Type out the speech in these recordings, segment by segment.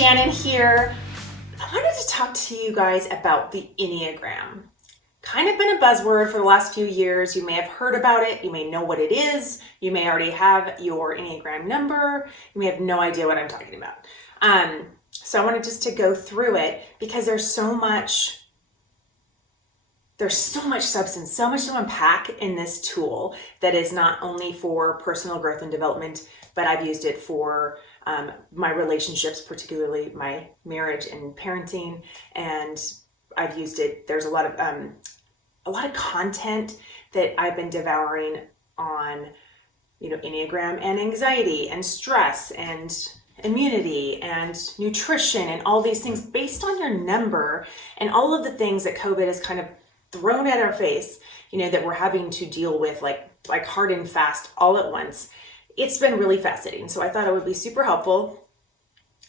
Shannon here. I wanted to talk to you guys about the Enneagram. Kind of been a buzzword for the last few years. You may have heard about it. You may know what it is. You may already have your Enneagram number. You may have no idea what I'm talking about. So I wanted just to go through it because there's so much substance, so much to unpack in this tool that is not only for personal growth and development, but I've used it for my relationships, particularly my marriage and parenting, and I've used it. There's a lot of content that I've been devouring on, Enneagram and anxiety and stress and immunity and nutrition and all these things based on your number and all of the things that COVID has kind of thrown at our face, that we're having to deal with like hard and fast all at once. It's been really fascinating. So I thought it would be super helpful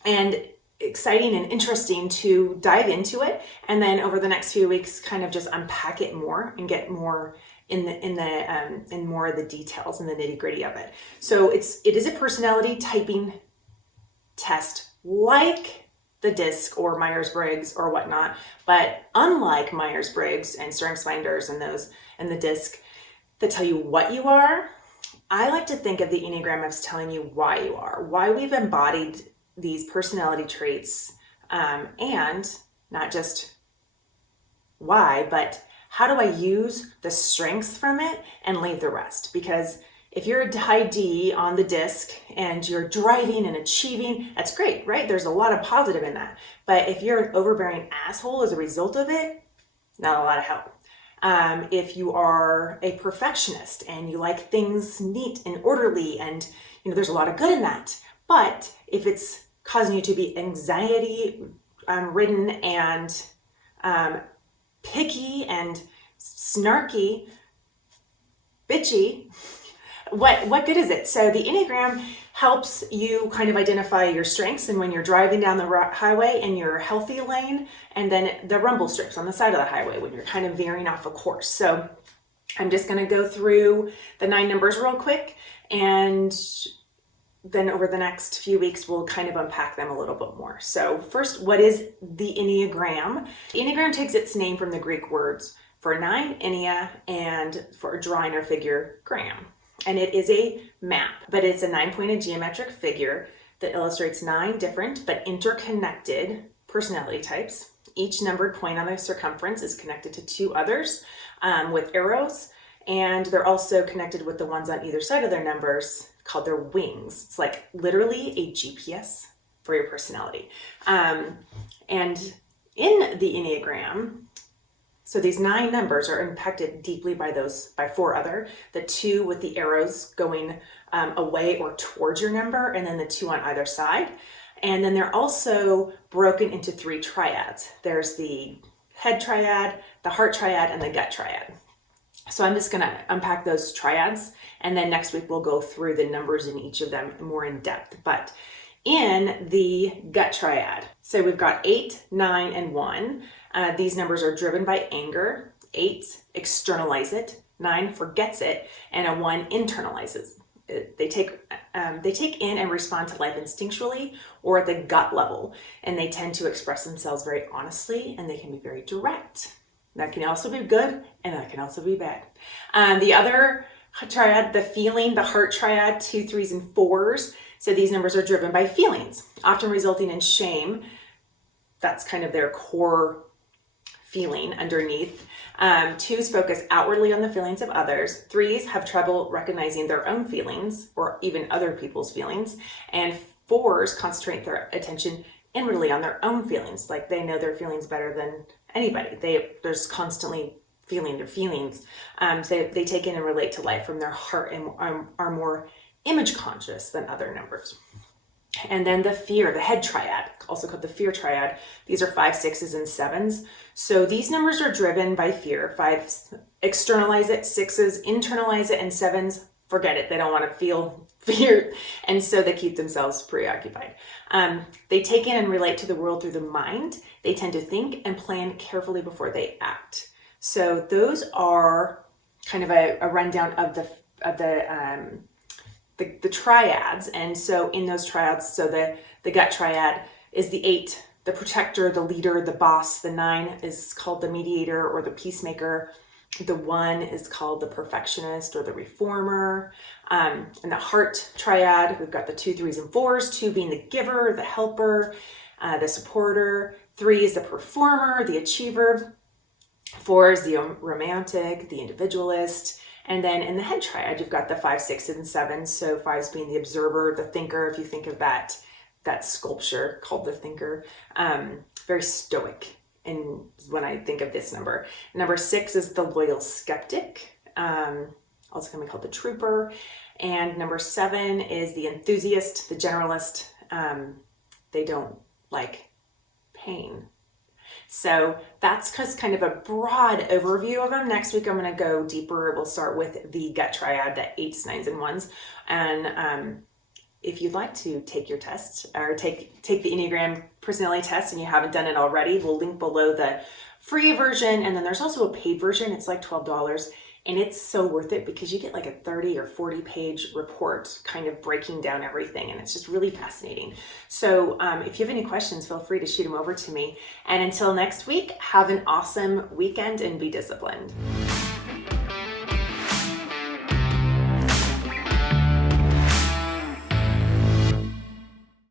and exciting and interesting to dive into it. And then over the next few weeks, kind of just unpack it more and get more in more of the details and the nitty gritty of it. So it is a personality typing test like the DISC or Myers-Briggs or whatnot, but unlike Myers-Briggs and StrengthsFinders and the DISC that tell you what you are, I like to think of the Enneagram as telling you why you are, why we've embodied these personality traits, and not just why, but how do I use the strengths from it and leave the rest? Because if you're a high D on the DISC and you're driving and achieving, that's great, right? There's a lot of positive in that. But if you're an overbearing asshole as a result of it, not a lot of help. If you are a perfectionist and you like things neat and orderly and, there's a lot of good in that. But if it's causing you to be anxiety ridden and picky and snarky, bitchy, what good is it? So the Enneagram helps you kind of identify your strengths, and when you're driving down the highway in your healthy lane, and then the rumble strips on the side of the highway when you're kind of veering off a course. So I'm just going to go through the 9 numbers real quick, and then over the next few weeks we'll kind of unpack them a little bit more. So first, what is the Enneagram? The Enneagram takes its name from the Greek words for 9, ennea, and for drawing or figure, gram. And it is a map, but it's a 9-pointed geometric figure that illustrates 9 different but interconnected personality types. Each numbered point on the circumference is connected to 2 others with arrows, and they're also connected with the ones on either side of their numbers called their wings. It's like literally a GPS for your personality. And in the Enneagram, so these 9 numbers are impacted deeply by 4 other, the 2 with the arrows going away or towards your number, and then the 2 on either side. And then they're also broken into 3 triads. There's the head triad, the heart triad, and the gut triad. So I'm just gonna unpack those triads, and then next week we'll go through the numbers in each of them more in depth. But in the gut triad, so we've got 8, 9, and 1. These numbers are driven by anger. 8 externalize it, 9 forgets it, and a 1 internalizes it. They take in and respond to life instinctually or at the gut level, and they tend to express themselves very honestly, and they can be very direct. That can also be good, and that can also be bad. The other triad, the heart triad, 2, 3s, and 4s. So these numbers are driven by feelings, often resulting in shame. That's kind of their core feeling underneath. 2s focus outwardly on the feelings of others. 3s have trouble recognizing their own feelings or even other people's feelings. And 4s concentrate their attention inwardly on their own feelings. Like they know their feelings better than anybody. They're just constantly feeling their feelings. So they take in and relate to life from their heart and are more image conscious than other numbers. And then the head triad, also called the fear triad. These are 5, 6s, and 7s. So these numbers are driven by fear. 5s externalize it, 6s internalize it, and 7s forget it. They don't want to feel fear, and so they keep themselves preoccupied. They take in and relate to the world through the mind. They tend to think and plan carefully before they act. So those are kind of a rundown of the triads. And so in those triads, so the gut triad is the 8, the protector, the leader, the boss. The 9 is called the mediator or the peacemaker. The 1 is called the perfectionist or the reformer. And the heart triad, we've got the 2, 3s, and 4s, 2 being the giver, the helper, the supporter. 3 is the performer, the achiever. 4 is the romantic, the individualist. And then in the head triad, you've got the 5, 6, and 7. So 5s being the observer, the thinker. If you think of that sculpture called the thinker, very stoic. And when I think of this number, number 6 is the loyal skeptic, also going to be called the trooper. And number 7 is the enthusiast, the generalist. They don't like pain. So that's just kind of a broad overview of them. Next week, I'm going to go deeper. We'll start with the gut triad, the 8s, 9s, and 1s. And if you'd like to take your test or take the Enneagram personality test and you haven't done it already, we'll link below the free version. And then there's also a paid version. It's like $12. And it's so worth it because you get like a 30 or 40 page report kind of breaking down everything. And it's just really fascinating. So if you have any questions, feel free to shoot them over to me. And until next week, have an awesome weekend and be disciplined.